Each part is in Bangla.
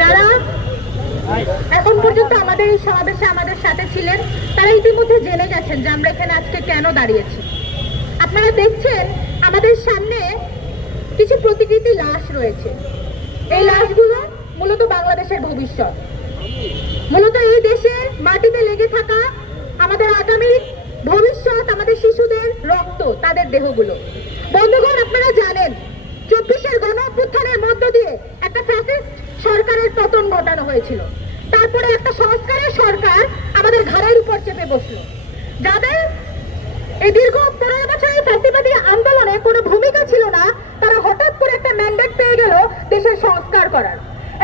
যারা এখন পর্যন্ত আমাদের এই সমাবেশে আমাদের সাথে ছিলেন তারা ইতিমধ্যে জেনে গেছেন যে আমরা এখানে আজকে কেন দাঁড়িয়েছি। আপনারা দেখছেন আমাদের সামনে কিছু প্রতিকৃতি লাশ রয়েছে। এই লাশগুলো মূলত বাংলাদেশের ভবিষ্যৎ, মূলত এই দেশের মাটিতে লেগে থাকা আমাদের আগামী ভবিষ্যৎ, আমাদের শিশুদের রক্ত, তাদের দেহগুলো। বন্ধুগণ, আপনারা জানেন 24-এর গণ অভ্যুত্থানের মধ্য দিয়ে একটা ফ্যাসিস্ট সরকারের পতন ঘটানো হয়েছিল। তারপরে একটা সংস্কারের সরকার আমাদের ঘাড়ের উপর চেপে বসলো, যাদের এই দীর্ঘ 15 বছরের ফ্যাসিবাদী আন্দোলনে কোনো ভূমিকা ছিল না, তারা হঠাৎ করে একটা ম্যান্ডেট পেয়ে গেল দেশের সংস্কার করার।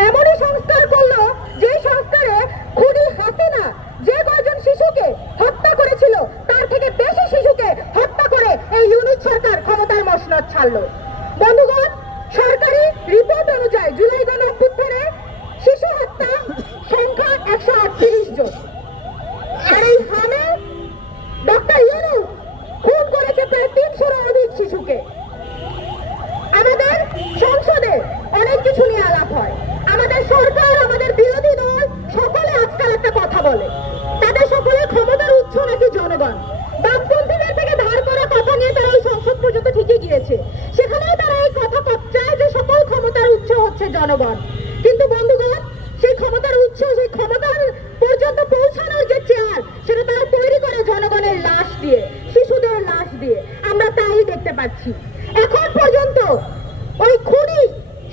এমনই সংস্কার করলো যে সংস্কারে খুনি হাসিনা যে কয়জন শিশুকে হত্যা করেছিল তার থেকে বেশি শিশুকে হত্যা করে এই ইউনূস সরকার ক্ষমতার মসনদ ছাড়লো। বন্ধুগণ, সরকারি রিপোর্ট অনুযায়ী জুলাই গণ অভ্যুত্থানে শিশু হত্যা সংখ্যা 138 জন। আর এই হামে ডক্টর ইউনূস খুন করেছে প্রায় 300-এরও অধিক শিশুকে। আমাদের সংসদে অনেক কিছু নিয়ে আলাপ হয়, আমাদের সরকার, আমাদের বিরোধী দল সকলে আজকাল একটা কথা বলে, তাদের সকলের ক্ষমতার উৎস নাকি জনগণ। বামপন্থীদের থেকে ধার করা কথা নিয়ে তারা ওই সংসদ পর্যন্ত ঠিকই গিয়েছে, সেখানেও তারা এই কথা চায় যে সকল ক্ষমতার উৎস হচ্ছে জনগণ। কিন্তু বন্ধুগণ, সেই ক্ষমতার উৎস, সেই ক্ষমতার পর্যন্ত পৌঁছানোর যে চেয়ার, সেটা তারা তৈরি করে জনগণের লাশ দিয়ে, শিশুদের লাশ দিয়ে। আমরা তাই দেখতে পাচ্ছি। এখন পর্যন্ত ওই খুনি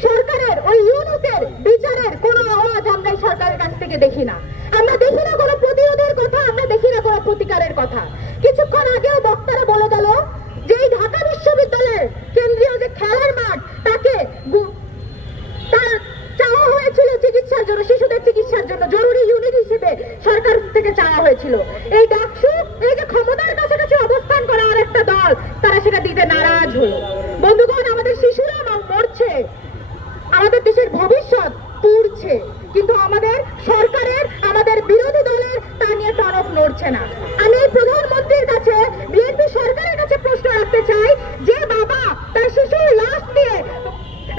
সরকারের, ওই ইউনূসের বিচারের কোনো আওয়াজ আমরা এই সরকারের কাছ থেকে দেখি না। আমরা দেখি না কোনো প্রতিরোধের কথা, আমরা দেখি না কোনো প্রতিকারের কথা। কিছুক্ষণ আগেও বক্তারা বলে গেল যে এই ঢাকা বিশ্ববিদ্যালয়ের কেন্দ্রীয় যে খেলার মাঠ, তাকে তার চাওয়া হয়েছিল চিকিৎসার জন্য, শিশুদের চিকিৎসার জন্য জরুরি ইউনিট হিসেবে সরকার থেকে চাওয়া হয়েছিল। এই ডাকসু, এই যে ক্ষমতার কাছাকাছি অবস্থান করা আর একটা দল, তারা সেটা দিতে নারাজ হলো। বন্ধুগণ, আমাদের শিশুরা মরছে, আমাদের দেশের ভবিষ্যৎ পুড়ছে, কিন্তু আমাদের সরকারের, আমাদের বিরোধী দলের তা নিয়ে টনক নড়ছে না। আমি প্রধানমন্ত্রীর কাছে, বিএনপি সরকারের কাছে প্রশ্ন রাখতে চাই, যে বাবা তার শিশুর লাশ দিয়ে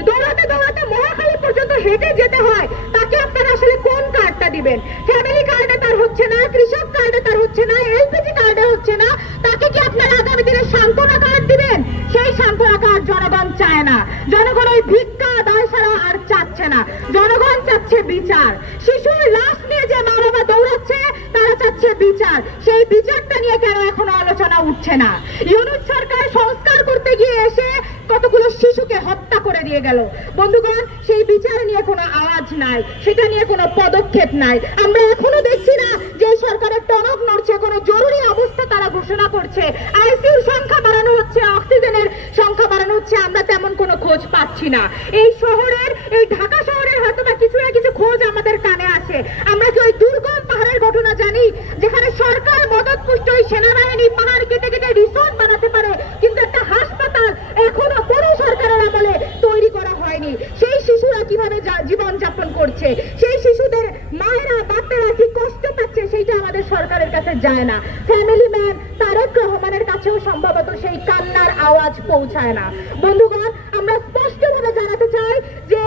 দৌড়াতে দৌড়াতে মহাখালী পর্যন্ত হেঁটে যেতে হয়, তাকে আপনারা আসলে কোন কার্ডটা দিবেন? ফ্যামিলি কার্ডে তার হচ্ছে না, কৃষক কার্ডে তার হচ্ছে না, এলপিজি কার্ডে হচ্ছে না, তাকে কি আপনারা আগামী দিনে সান্ত্বনা কার্ড দিবেন? সেই সান্ত্বনা কার্ড জনগণ চায় না। জনগণ ওই ভিক্ষা দায় ছাড়া আর চাচ্ছে না, জনগণ চাচ্ছে বিচার। শিশুর লাশ নিয়ে যে মা বাবা দৌড়াচ্ছে, তারা চাচ্ছে বিচার। সেই বিচারটা নিয়ে কেন এখনো আলোচনা উঠছে না? ইউনূস সরকার সংস্কার করতে গিয়ে এসে কতগুলো শিশুকে হত্যা করে দিয়ে গেল। বন্ধুগণ, সেই বিচার নিয়ে কোনো আওয়াজ নাই, সেটা নিয়ে কোনো পদক্ষেপ নাই। আমরা এখনো দেখছি না যে সরকারের টনক নড়ছে, কোনো জরুরি অবস্থা তারা ঘোষণা করছে, আইসিইউর সংখ্যা বাড়ানো হচ্ছে, অক্সিজেনের সংখ্যা বাড়ানো হচ্ছে, আমরা তেমন কোনো খোঁজ পাচ্ছি না। এই শহরের, এই ঢাকা শহরের হয়তো বা কিছু না কিছু খোঁজ আমাদের কানে আসে। আমরা কি ওই দুর্গম পাহাড়ের ঘটনা জানি, যেখানে সরকার মদতপুষ্ট ওই সেনাবাহিনী পাহাড় কেটে কেটে রিসোর্ট বানাতে পারে, কিন্তু একটা হাসপাতাল এখনো কোনো সরকারের আমলে তৈরি করা হয়নি। সেই শিশুরা কিভাবে জীবন যাপন করছে, সেই শিশুদের মায়েরা, বাচ্চারা কি কষ্ট পাচ্ছে, সেইটা আমাদের সরকারের কাছে যায় না। ফ্যামিলি ম্যান তারেক রহমানের কাছেও সম্ভবত সেই কান্নার আওয়াজ পৌঁছায় না। বন্ধুগণ, আমরা স্পষ্টভাবে জানাতে চাই যে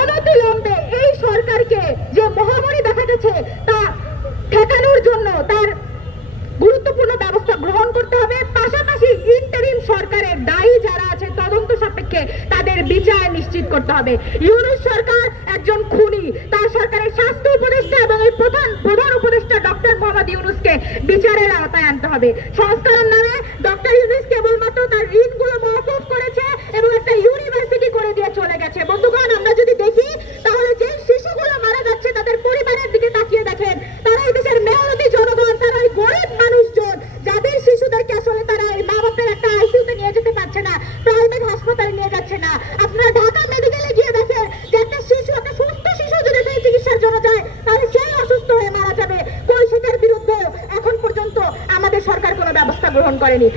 অনতিবিলম্বে এই সরকারকে যে মহামারী দেখা গেছে তা ঠেকানোর জন্য তার গুরুত্বপূর্ণ ব্যবস্থা গ্রহণ করতে হবে। পাশাপাশি ইন্টারিম সরকারের দায়ী যারা আছে তদন্ত সাপেক্ষে তাদের বিচার নিশ্চিত করতে হবে। ইউনূস সরকার একজন খুনি, তার সরকারের স্বাস্থ্য উপদেষ্টা এবং এই প্রধান উপদেষ্টা ডক্টর মোহাম্মদ ইউনূসকে বিচারের আওতায় আনতে হবে। সংস্কারের নামে ডক্টর ইউনূস কেবলমাত্র তার ঋণগুলো মওকুফ করেছে এবং একটা ইউনিভার্সিটি করে দিয়ে চলে গেছে। বন্ধুগণ, আমরা যদি দেখি তাহলে যে শিশুগুলো মারা যাচ্ছে তাদের পরিবারের দিকে তাকিয়ে দেখেন, তারা এই দেশের মেহনতি জনগণ, তারা ওই গরিব মানুষজন, যাদের শিশুদেরকে আসলে তারা এই মা বাপের একটা আইসিইউতে নিয়ে যেতে পারছে না, প্রাইভেট হাসপাতালে নিয়ে যাচ্ছে না। আপনারা ঢাকা মেডিকেলে গিয়ে দেখেন যে একটা শিশু, একটা সুস্থ শিশু যদি সেই চিকিৎসার জন্য যায়, তাহলে সেই অসুস্থ হয়ে মারা যাবে। কই সেটার বিরুদ্ধে এখন পর্যন্ত আমাদের সরকার কোনো ব্যবস্থা গ্রহণ করেনি।